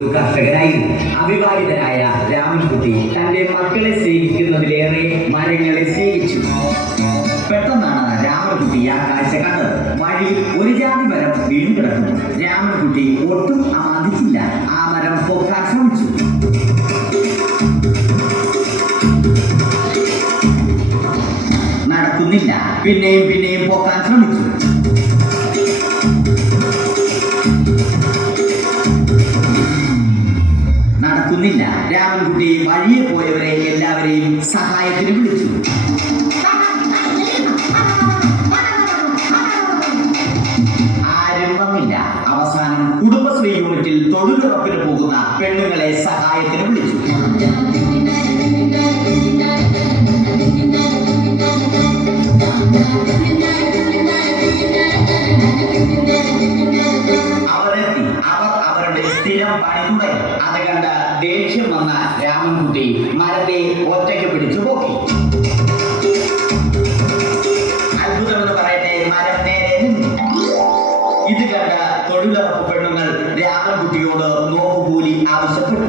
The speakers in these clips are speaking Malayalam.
കർഷകനായിരുന്നു. അവിവാഹിതനായ രാമൻകുട്ടി തന്റെ മക്കളെ സ്നേഹിക്കുന്നതിലേറെ മരങ്ങളെ സ്നേഹിച്ചു. പെട്ടെന്നാണ് രാമൻകുട്ടി ആ കാഴ്ച കണ്ടത്. വഴിയിൽ ഒരു ജാതി മരം വീണു കിടക്കുന്നു. രാമൻകുട്ടി ഒട്ടും അമാന്തിച്ചില്ല. ആ മരം പൊക്കാൻ ശ്രമിച്ചു. നടക്കുന്നില്ല. പിന്നെയും പിന്നെയും പൊക്കാൻ ശ്രമിച്ചു. നടക്കുന്നില്ല. രാമൻകുട്ടി വഴിയെ പോയവരെ എല്ലാവരെയും സഹായത്തിന് വിളിച്ചു. ആരും വന്നില്ല. അവസാനം കുടുംബശ്രീ യൂണിറ്റിൽ തൊഴിലുറപ്പിന് പോകുന്ന പെണ്ണുങ്ങളെ സഹായത്തിന് വിളിച്ചു. അവർ അവരുടെ സ്ഥിരം പണി തുടങ്ങി. അത് കണ്ട ദേഷ്യം വന്ന രാമൻകുട്ടി മരത്തെ ഒറ്റയ്ക്ക് പിടിച്ചു പോക്കി. അത്ഭുതമെന്ന് പറയട്ടെ, മരം നേരെ നിന്നു. ഇത് കണ്ട തൊഴിലുറപ്പ് പെണ്ണുങ്ങൾ രാമൻകുട്ടിയോട് നോക്കുകൂലി ആവശ്യപ്പെട്ടു.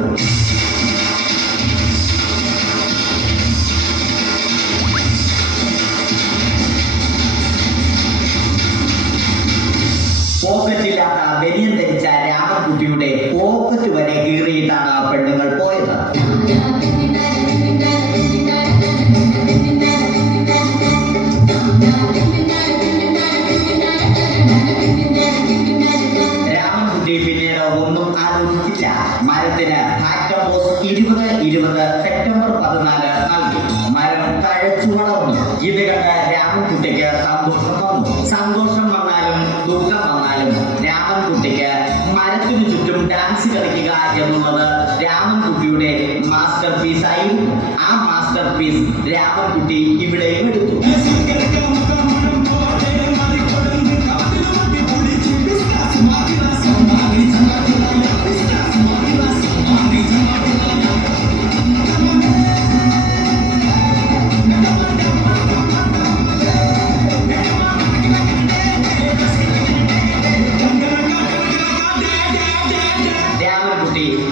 പോക്കറ്റില്ലാത്ത ബനിയൻ ധരിച്ച രാമൻകുട്ടിയുടെ പോക്കറ്റ് വരെ കീറിയിട്ടാണ് പെണ്ണുങ്ങൾ പോയത്. രാമൻകുട്ടി പിന്നീട് ഒന്നും ആലോചിച്ചില്ല. മരത്തിന് ആറ്റം പോസ് 2020 സെപ്റ്റംബർ 14 നൽകി. മരം തഴച്ചു വളർന്നു. ഇത് കണ്ട് രാമൻകുട്ടിക്ക് സന്തോഷം വന്നു. സന്തോഷം വന്നാലും ദുഃഖം വന്നാലും രാമൻകുട്ടിക്ക് മരത്തിനു ചുറ്റും ഡാൻസ് കളിക്കുക എന്നുള്ളത് രാമൻകുട്ടിയുടെ മാസ്റ്റർ പീസ് ആയിരുന്നു. ആ മാസ്റ്റർ പീസ് രാമൻകുട്ടി ഇവിടെയും എടുത്തു.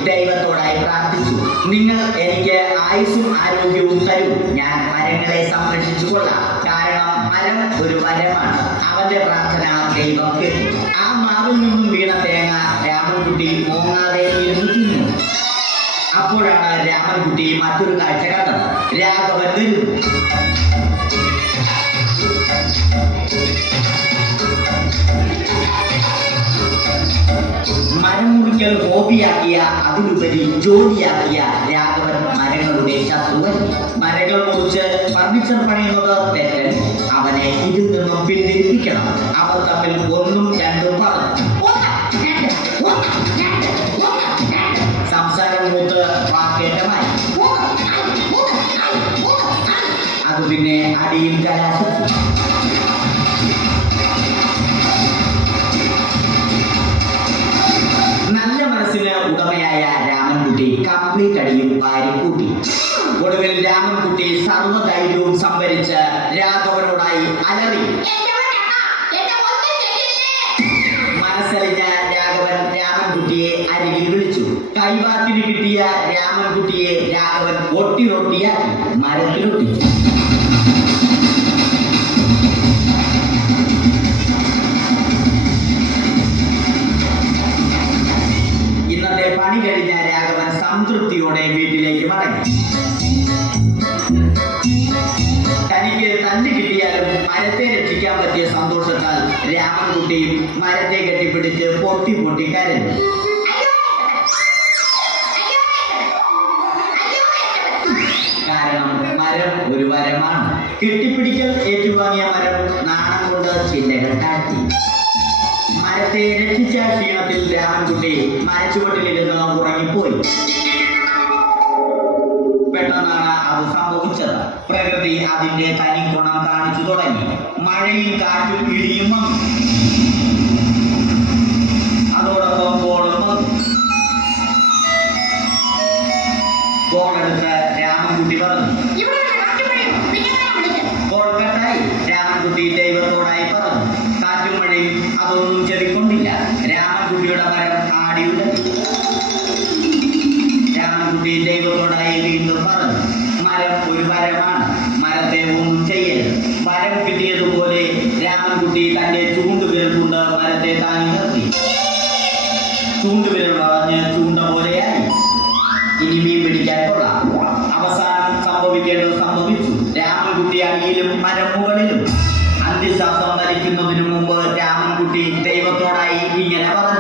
ദൈവത്തോടായി പ്രാർത്ഥിച്ചു. നിങ്ങൾ എനിക്ക് ആയുസ്സും ആരോഗ്യവും തരൂ. ഞാൻ മരങ്ങളെ സംരക്ഷിച്ചു കൊള്ളാം. കാരണം മരം ഒരു വരമാണ്. അവന്റെ പ്രാർത്ഥന ദൈവം കേട്ടു. ആ മാവിൽ നിന്നും വീണ തേങ്ങ രാമൻകുട്ടി മോങ്ങാതെ ഇരുന്നു തിന്നു. അപ്പോഴാണ് രാമൻകുട്ടി മറ്റൊരു കാഴ്ച കണ്ടത്. രാഘവൻ വരുന്നു. മരം മുറിക്കൽ ഹോബിയാക്കിയ, അതിലുപരി ജോലിയാക്കിയ രാഘവൻ മരങ്ങളുടെ ശത്രുവൻ. മരങ്ങൾ മുറിച്ച് ഫർണിച്ചർ പണിയുന്നത് തെറ്റൻ. അവനെ ഇതിൽ നിന്നും പിന്തിരിപ്പിക്കണം. അവർ തമ്മിൽ ഒന്നും രണ്ടും പറഞ്ഞു. സംസാരം മൂത്ത് വാക്കേറ്റമായി. അത് പിന്നെ അടിയിൽ കലാശിച്ചു. നല്ല മനസ്സിന് ഉടമയായ രാമൻകുട്ടി കംപ്ലീറ്റ് അടിയും വാരിക്കൂട്ടി. ഒടുവിൽ രാമൻകുട്ടി സർവ്വധൈര്യവും സംഭരിച്ച് രാഘവനോടായി അലറി. മനസ്സലിഞ്ഞ രാഘവൻ രാമൻകുട്ടിയെ അരികിൽ വിളിച്ചു. കൈവാക്കിന് കിട്ടിയ രാമൻകുട്ടിയെ രാഘവൻ ഒട്ടിയാക്കി മരത്തിലൊട്ടിച്ചു. ഇന്നത്തെ പണി കഴിഞ്ഞ രാഘവൻ സംതൃപ്തിയോടെ വീട്ടിലേക്ക് മടങ്ങി. തനിക്ക് തല്ല് കിട്ടിയാലും മരത്തെ രക്ഷിക്കാൻ പറ്റിയ സന്തോഷത്താൽ രാമൻകുട്ടിയും മരത്തെ കെട്ടിപ്പിടിച്ച് പൊട്ടി പൊട്ടി കരഞ്ഞു. കാരണം മരം ഒരു വരമാണ്. കെട്ടിപ്പിടിക്കൽ ഏറ്റുവാങ്ങിയ മരം നാണം കൊണ്ട് ചില്ലകൾ താഴ്ത്തി. മരത്തെ രക്ഷിച്ച ക്ഷീണത്തിൽ രാമൻകുട്ടി മരച്ചുവട്ടിലിരുന്ന് ഉറങ്ങിപ്പോയി. പെട്ടെന്നാണ് അത് സംഭവിച്ചത്. പ്രകൃതി അതിന്റെ തനി ഗുണം കാണിച്ചു തുടങ്ങി. മഴയും കാറ്റും ഇടിയും വന്നു. അതോടൊപ്പം ഗോളും വന്നു. ഗോളെടുത്ത് രാമൻകുട്ടി പറഞ്ഞു. ഗോൾ കട്ടായി. രാമൻകുട്ടി ദൈവത്തോടായി പറഞ്ഞു. കാറ്റും മഴയും അതൊന്നും ചെവിക്കൊണ്ടില്ല. രാമൻകുട്ടിയുടെ മരം ആടിയുണ്ട്. രാമൻകുട്ടി ദൈവത്തോടായി വീണ്ടും പറഞ്ഞു, മരം ഒരു വരമാണ്, മരത്തെ ഒന്നും ചെയ്യരുത്. വരം കിട്ടിയതുപോലെ രാമൻകുട്ടി തന്റെ ചൂണ്ടുവിരൽ കൊണ്ട് മരത്തെ താങ്ങി നിർത്തി. ചൂണ്ടുവിരൽ വളഞ്ഞ് ചൂണ്ട പോലെയായി. ഇനി മീൻ പിടിക്കാൻ കൊള്ളാം. അവസാനം സംഭവിക്കേണ്ടത് സംഭവിച്ചു. രാമൻകുട്ടി അടിയിലും മരം മുകളിലും. അന്ത്യശ്വാസം വലിക്കുന്നതിനു മുമ്പ് രാമൻകുട്ടി ദൈവത്തോടായി ഇങ്ങനെ പറഞ്ഞു.